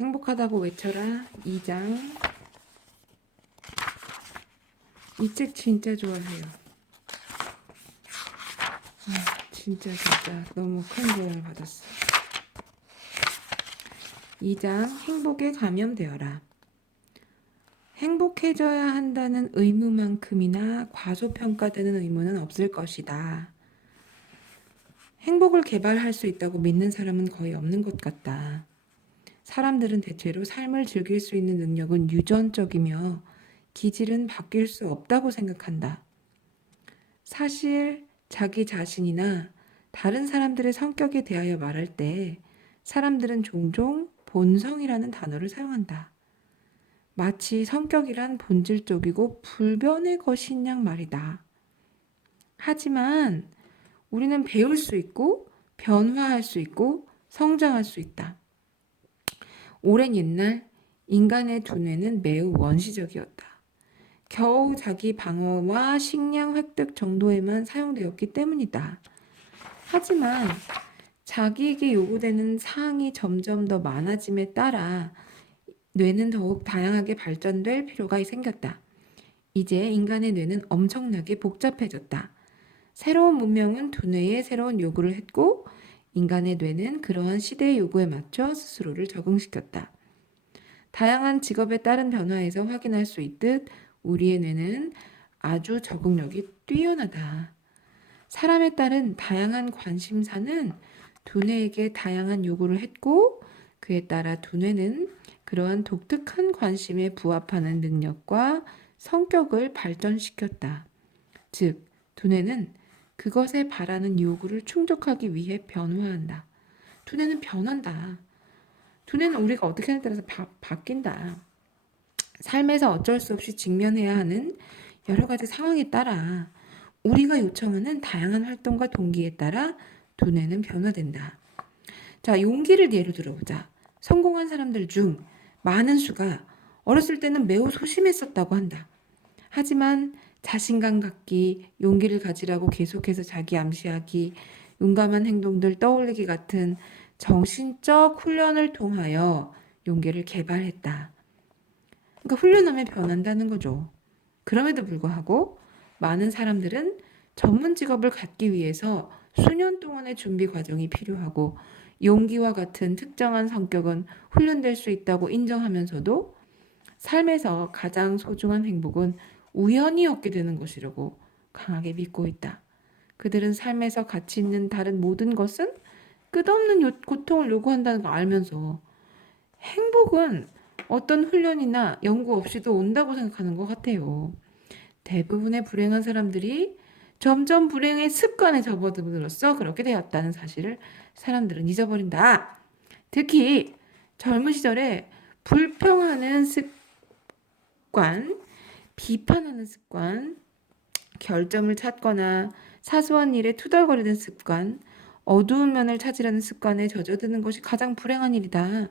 행복하다고 외쳐라 2장. 이 책 진짜 좋아해요. 진짜 너무 큰 도움을 받았어. 2장 행복에 감염되어라. 행복해져야 한다는 의무만큼이나 과소평가되는 의무는 없을 것이다. 행복을 개발할 수 있다고 믿는 사람은 거의 없는 것 같다. 사람들은 대체로 삶을 즐길 수 있는 능력은 유전적이며 기질은 바뀔 수 없다고 생각한다. 사실 자기 자신이나 다른 사람들의 성격에 대하여 말할 때 사람들은 종종 본성이라는 단어를 사용한다. 마치 성격이란 본질적이고 불변의 것인 양 말이다. 하지만 우리는 배울 수 있고 변화할 수 있고 성장할 수 있다. 오랜 옛날 인간의 두뇌는 매우 원시적이었다. 겨우 자기 방어와 식량 획득 정도에만 사용되었기 때문이다. 하지만 자기에게 요구되는 사항이 점점 더 많아짐에 따라 뇌는 더욱 다양하게 발전될 필요가 생겼다. 이제 인간의 뇌는 엄청나게 복잡해졌다. 새로운 문명은 두뇌에 새로운 요구를 했고 인간의 뇌는 그러한 시대의 요구에 맞춰 스스로를 적응시켰다. 다양한 직업에 따른 변화에서 확인할 수 있듯 우리의 뇌는 아주 적응력이 뛰어나다. 사람에 따른 다양한 관심사는 두뇌에게 다양한 요구를 했고 그에 따라 두뇌는 그러한 독특한 관심에 부합하는 능력과 성격을 발전시켰다. 즉, 두뇌는 그것에 바라는 요구를 충족하기 위해 변화한다. 두뇌는 변한다. 두뇌는 우리가 어떻게 하냐에 따라서 바뀐다. 삶에서 어쩔 수 없이 직면해야 하는 여러 가지 상황에 따라 우리가 요청하는 다양한 활동과 동기에 따라 두뇌는 변화된다. 자, 용기를 예로 들어보자. 성공한 사람들 중 많은 수가 어렸을 때는 매우 소심했었다고 한다. 하지만 자신감 갖기, 용기를 가지라고 계속해서 자기 암시하기, 용감한 행동들 떠올리기 같은 정신적 훈련을 통하여 용기를 개발했다. 그러니까 훈련하면 변한다는 거죠. 그럼에도 불구하고 많은 사람들은 전문 직업을 갖기 위해서 수년 동안의 준비 과정이 필요하고 용기와 같은 특정한 성격은 훈련될 수 있다고 인정하면서도 삶에서 가장 소중한 행복은 우연히 얻게 되는 것이라고 강하게 믿고 있다. 그들은 삶에서 가치 있는 다른 모든 것은 끝없는 고통을 요구한다는 걸 알면서 행복은 어떤 훈련이나 연구 없이도 온다고 생각하는 것 같아요. 대부분의 불행한 사람들이 점점 불행의 습관에 접어들었어 그렇게 되었다는 사실을 사람들은 잊어버린다. 특히 젊은 시절에 불평하는 습관, 비판하는 습관, 결점을 찾거나 사소한 일에 투덜거리는 습관, 어두운 면을 찾으려는 습관에 젖어드는 것이 가장 불행한 일이다.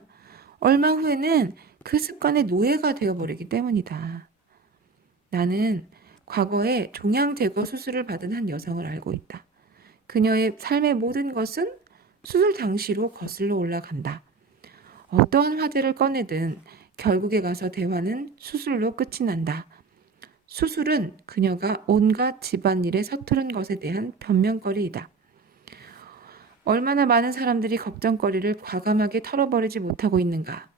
얼마 후에는 그 습관의 노예가 되어버리기 때문이다. 나는 과거에 종양 제거 수술을 받은 한 여성을 알고 있다. 그녀의 삶의 모든 것은 수술 당시로 거슬러 올라간다. 어떠한 화제를 꺼내든 결국에 가서 대화는 수술로 끝이 난다. 수술은 그녀가 온갖 집안일에 서투른 것에 대한 변명거리이다. 얼마나 많은 사람들이 걱정거리를 과감하게 털어버리지 못하고 있는가.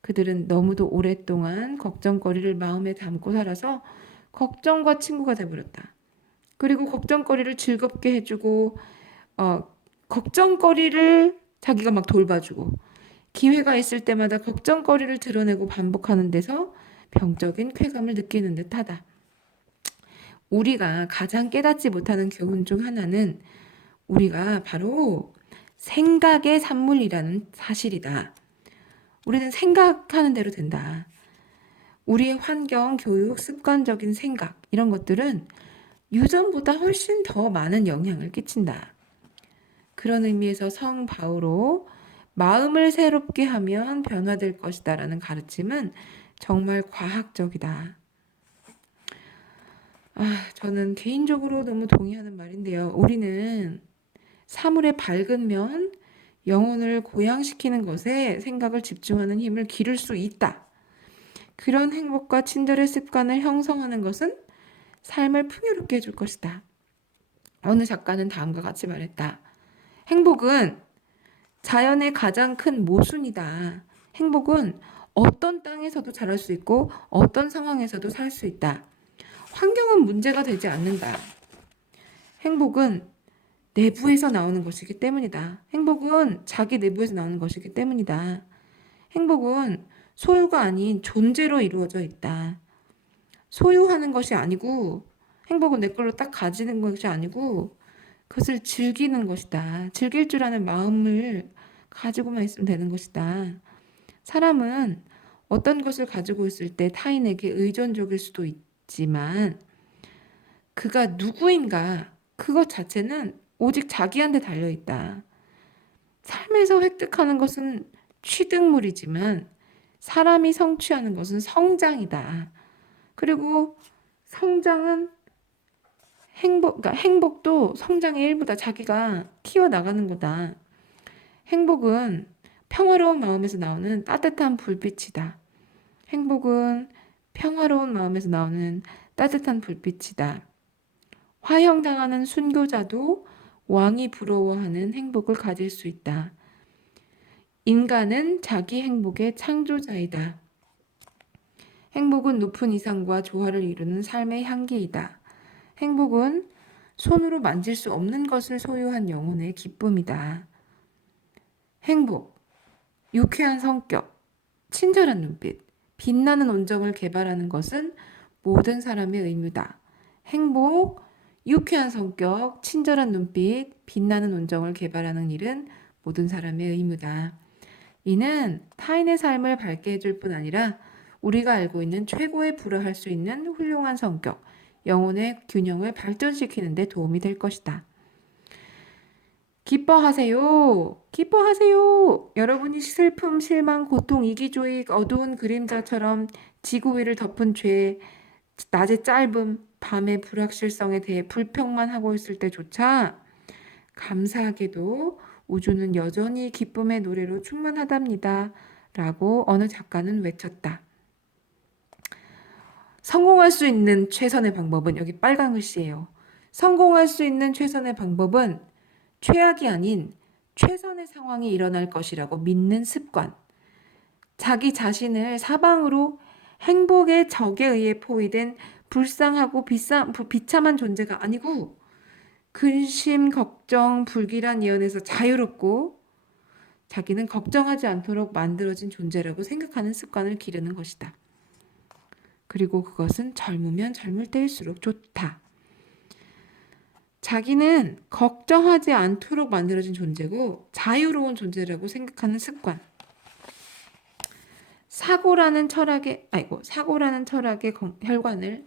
그들은 너무도 오랫동안 걱정거리를 마음에 담고 살아서 걱정과 친구가 돼버렸다. 그리고 걱정거리를 즐겁게 해주고 걱정거리를 자기가 막 돌봐주고 기회가 있을 때마다 걱정거리를 드러내고 반복하는 데서 병적인 쾌감을 느끼는 듯하다. 우리가 가장 깨닫지 못하는 교훈 중 하나는 우리가 바로 생각의 산물이라는 사실이다. 우리는 생각하는 대로 된다. 우리의 환경, 교육, 습관적인 생각 이런 것들은 유전보다 훨씬 더 많은 영향을 끼친다. 그런 의미에서 성 바오로 마음을 새롭게 하면 변화될 것이다 라는 가르침은 정말 과학적이다. 저는 개인적으로 너무 동의하는 말인데요. 우리는 사물의 밝은 면, 영혼을 고양시키는 것에 생각을 집중하는 힘을 기를 수 있다. 그런 행복과 친절의 습관을 형성하는 것은 삶을 풍요롭게 해줄 것이다. 어느 작가는 다음과 같이 말했다. 행복은 자연의 가장 큰 모순이다. 행복은 어떤 땅에서도 자랄 수 있고 어떤 상황에서도 살 수 있다. 환경은 문제가 되지 않는다. 행복은 내부에서 나오는 것이기 때문이다. 행복은 자기 내부에서 나오는 것이기 때문이다. 행복은 소유가 아닌 존재로 이루어져 있다. 소유하는 것이 아니고 행복은 내 걸로 딱 가지는 것이 아니고 그것을 즐기는 것이다. 즐길 줄 아는 마음을 가지고만 있으면 되는 것이다. 사람은 어떤 것을 가지고 있을 때 타인에게 의존적일 수도 있지만 그가 누구인가 그것 자체는 오직 자기한테 달려있다. 삶에서 획득하는 것은 취득물이지만 사람이 성취하는 것은 성장이다. 그리고 성장은 그러니까 행복도 성장의 일부다. 자기가 키워나가는 거다. 행복은 평화로운 마음에서 나오는 따뜻한 불빛이다. 행복은 평화로운 마음에서 나오는 따뜻한 불빛이다. 화형당하는 순교자도 왕이 부러워하는 행복을 가질 수 있다. 인간은 자기 행복의 창조자이다. 행복은 높은 이상과 조화를 이루는 삶의 향기이다. 행복은 손으로 만질 수 없는 것을 소유한 영혼의 기쁨이다. 행복, 유쾌한 성격, 친절한 눈빛, 빛나는 온정을 개발하는 것은 모든 사람의 의무다. 행복, 유쾌한 성격, 친절한 눈빛, 빛나는 온정을 개발하는 일은 모든 사람의 의무다. 이는 타인의 삶을 밝게 해줄 뿐 아니라 우리가 알고 있는 최고에 불과할 수 있는 훌륭한 성격, 영혼의 균형을 발전시키는 데 도움이 될 것이다. 기뻐하세요. 기뻐하세요. 여러분이 슬픔, 실망, 고통, 이기주의, 어두운 그림자처럼 지구 위를 덮은 죄, 낮의 짧음, 밤의 불확실성에 대해 불평만 하고 있을 때조차 감사하게도 우주는 여전히 기쁨의 노래로 충만하답니다. 라고 어느 작가는 외쳤다. 성공할 수 있는 최선의 방법은 여기 빨간 글씨예요. 성공할 수 있는 최선의 방법은 최악이 아닌 최선의 상황이 일어날 것이라고 믿는 습관. 자기 자신을 사방으로 행복의 적에 의해 포위된 불쌍하고 비참한 존재가 아니고 근심, 걱정, 불길한 예언에서 자유롭고 자기는 걱정하지 않도록 만들어진 존재라고 생각하는 습관을 기르는 것이다. 그리고 그것은 젊으면 젊을 때일수록 좋다. 자기는 걱정하지 않도록 만들어진 존재고 자유로운 존재라고 생각하는 습관. 사고라는 철학의 혈관을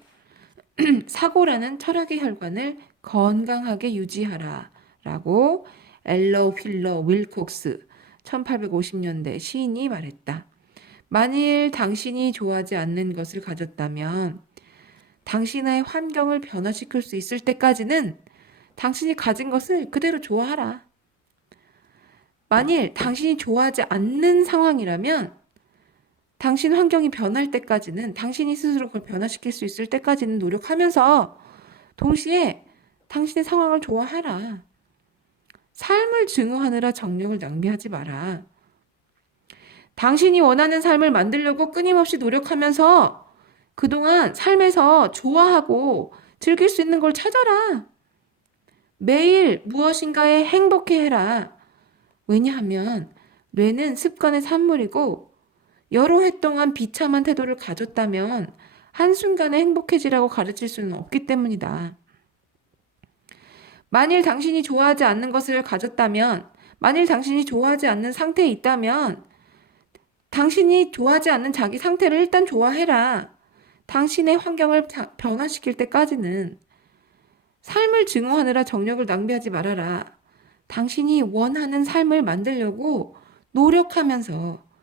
사고라는 철학의 혈관을 건강하게 유지하라라고 엘러 휠러 윌콕스 1850년대 시인이 말했다. 만일 당신이 좋아하지 않는 것을 가졌다면 당신의 환경을 변화시킬 수 있을 때까지는 당신이 가진 것을 그대로 좋아하라. 만일 당신이 좋아하지 않는 상황이라면 당신 환경이 변할 때까지는 당신이 스스로 그걸 변화시킬 수 있을 때까지는 노력하면서 동시에 당신의 상황을 좋아하라. 삶을 증오하느라 정력을 낭비하지 마라. 당신이 원하는 삶을 만들려고 끊임없이 노력하면서 그동안 삶에서 좋아하고 즐길 수 있는 걸 찾아라. 매일 무엇인가에 행복해해라. 왜냐하면 뇌는 습관의 산물이고 여러 해 동안 비참한 태도를 가졌다면 한순간에 행복해지라고 가르칠 수는 없기 때문이다. 만일 당신이 좋아하지 않는 것을 가졌다면, 만일 당신이 좋아하지 않는 상태에 있다면 당신이 좋아하지 않는 자기 상태를 일단 좋아해라. 당신의 환경을 변화시킬 때까지는 삶을 증오하느라 정력을 낭비하지 말아라. 당신이 원하는 삶을 만들려고 노력하면서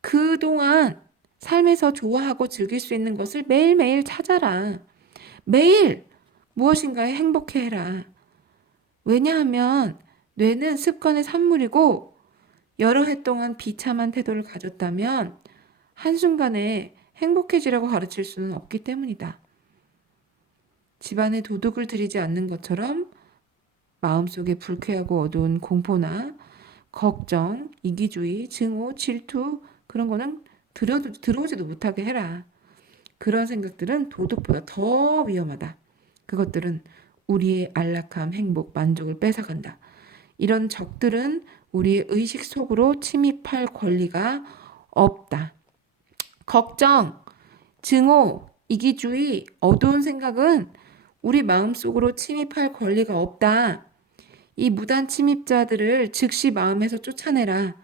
그동안 삶에서 좋아하고 즐길 수 있는 것을 매일매일 찾아라. 매일 무엇인가에 행복해해라. 왜냐하면 뇌는 습관의 산물이고 여러 해 동안 비참한 태도를 가졌다면 한순간에 행복해지라고 가르칠 수는 없기 때문이다. 집안에 도둑을 들이지 않는 것처럼 마음속에 불쾌하고 어두운 공포나 걱정, 이기주의, 증오, 질투 그런 거는 들어오지도 못하게 해라. 그런 생각들은 도둑보다 더 위험하다. 그것들은 우리의 안락함, 행복, 만족을 뺏어간다. 이런 적들은 우리의 의식 속으로 침입할 권리가 없다. 걱정, 증오, 이기주의, 어두운 생각은 우리 마음속으로 침입할 권리가 없다. 이 무단 침입자들을 즉시 마음에서 쫓아내라.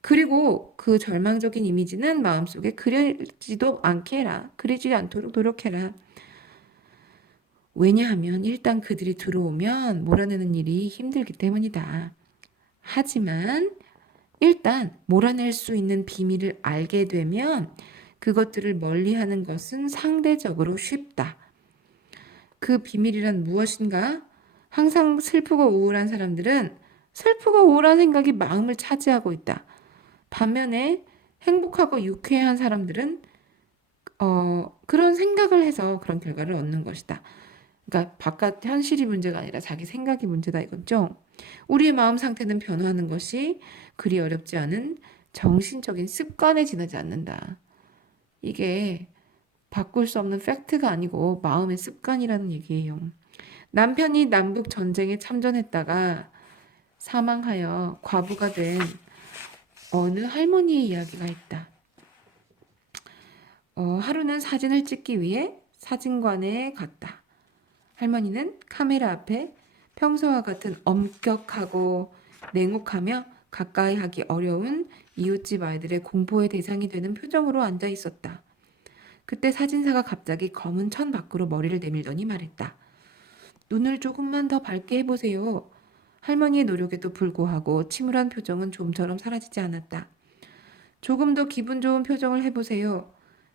그리고 그 절망적인 이미지는 마음속에 그리지도 않게 해라. 그리지 않도록 노력해라. 왜냐하면 일단 그들이 들어오면 몰아내는 일이 힘들기 때문이다. 하지만 일단 몰아낼 수 있는 비밀을 알게 되면 그것들을 멀리하는 것은 상대적으로 쉽다. 그 비밀이란 무엇인가? 항상 슬프고 우울한 사람들은 슬프고 우울한 생각이 마음을 차지하고 있다. 반면에 행복하고 유쾌한 사람들은 그런 생각을 해서 그런 결과를 얻는 것이다. 그러니까 바깥 현실이 문제가 아니라 자기 생각이 문제다 이거죠. 우리의 마음 상태는 변화하는 것이 그리 어렵지 않은 정신적인 습관에 지나지 않는다. 이게 바꿀 수 없는 팩트가 아니고 마음의 습관이라는 얘기예요. 남편이 남북 전쟁에 참전했다가 사망하여 과부가 된 어느 할머니의 이야기가 있다. 하루는 사진을 찍기 위해 사진관에 갔다. 할머니는 카메라 앞에 평소와 같은 엄격하고 냉혹하며 가까이 하기 어려운 이웃집 아이들의 공포의 대상이 되는 표정으로 앉아 있었다. 그때 사진사가 갑자기 검은 천 밖으로 머리를 내밀더니 말했다. 눈을 조금만 더 밝게 해보세요. 할머니의 노력에도 불구하고 침울한 표정은 좀처럼 사라지지 않았다. 조금 더 기분 좋은 표정을 해보세요.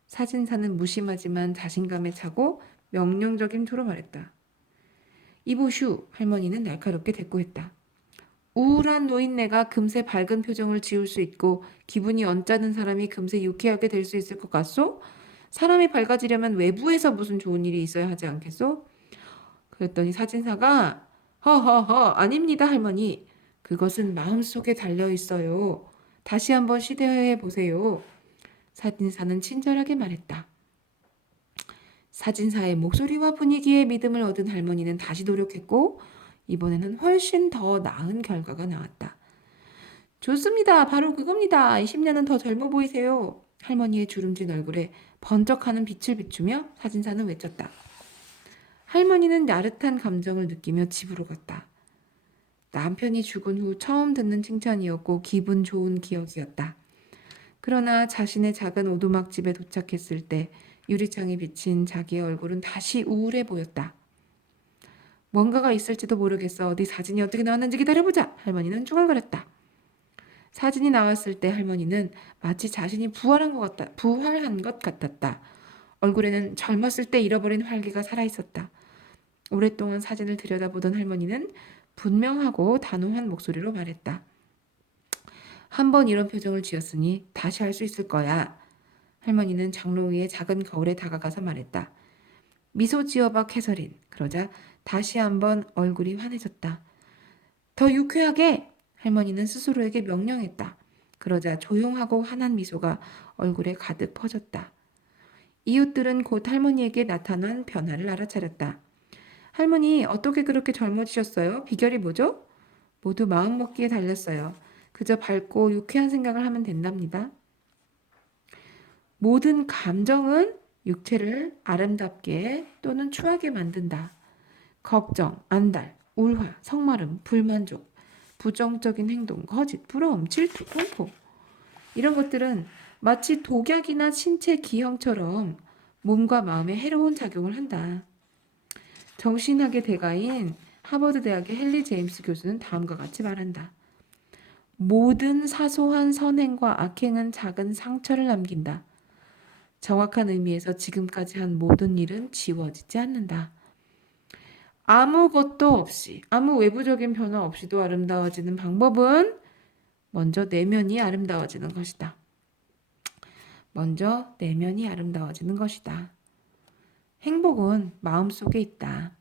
사진사는 무심하지만 자신감에 차고 명령적인 투로 말했다. 이보슈, 할머니는 날카롭게 대꾸했다. 우울한 노인네가 금세 밝은 표정을 지을 수 있고 기분이 언짢은 사람이 금세 유쾌하게 될 수 있을 것 같소? 사람이 밝아지려면 외부에서 무슨 좋은 일이 있어야 하지 않겠소? 그랬더니 사진사가 허허허 아닙니다 할머니. 그것은 마음속에 달려 있어요. 다시 한번 시도해 보세요. 사진사는 친절하게 말했다. 사진사의 목소리와 분위기에 믿음을 얻은 할머니는 다시 노력했고 이번에는 훨씬 더 나은 결과가 나왔다. 좋습니다. 바로 그겁니다. 20년은 더 젊어 보이세요. 할머니의 주름진 얼굴에 번쩍하는 빛을 비추며 사진사는 외쳤다. 할머니는 야릇한 감정을 느끼며 집으로 갔다. 남편이 죽은 후 처음 듣는 칭찬이었고 기분 좋은 기억이었다. 그러나 자신의 작은 오두막집에 도착했을 때 유리창에 비친 자기의 얼굴은 다시 우울해 보였다. 뭔가가 있을지도 모르겠어. 어디 사진이 어떻게 나왔는지 기다려보자. 할머니는 중얼거렸다. 사진이 나왔을 때 할머니는 마치 자신이 부활한 것 같았다. 얼굴에는 젊었을 때 잃어버린 활기가 살아있었다. 오랫동안 사진을 들여다보던 할머니는 분명하고 단호한 목소리로 말했다. 한번 이런 표정을 지었으니 다시 할 수 있을 거야. 할머니는 장로 위의 작은 거울에 다가가서 말했다. 미소 지어봐 캐서린. 그러자 다시 한번 얼굴이 환해졌다. 더 유쾌하게! 할머니는 스스로에게 명령했다. 그러자 조용하고 환한 미소가 얼굴에 가득 퍼졌다. 이웃들은 곧 할머니에게 나타난 변화를 알아차렸다. 할머니, 어떻게 그렇게 젊어지셨어요? 비결이 뭐죠? 모두 마음먹기에 달렸어요. 그저 밝고 유쾌한 생각을 하면 된답니다. 모든 감정은 육체를 아름답게 또는 추하게 만든다. 걱정, 안달, 울화, 성마름, 불만족, 부정적인 행동, 거짓, 부러움, 질투, 공포. 이런 것들은 마치 독약이나 신체 기형처럼 몸과 마음에 해로운 작용을 한다. 정신학의 대가인 하버드 대학의 헨리 제임스 교수는 다음과 같이 말한다. 모든 사소한 선행과 악행은 작은 상처를 남긴다. 정확한 의미에서 지금까지 한 모든 일은 지워지지 않는다. 아무것도 없이, 아무 외부적인 변화 없이도 아름다워지는 방법은 먼저 내면이 아름다워지는 것이다. 먼저 내면이 아름다워지는 것이다. 행복은 마음속에 있다.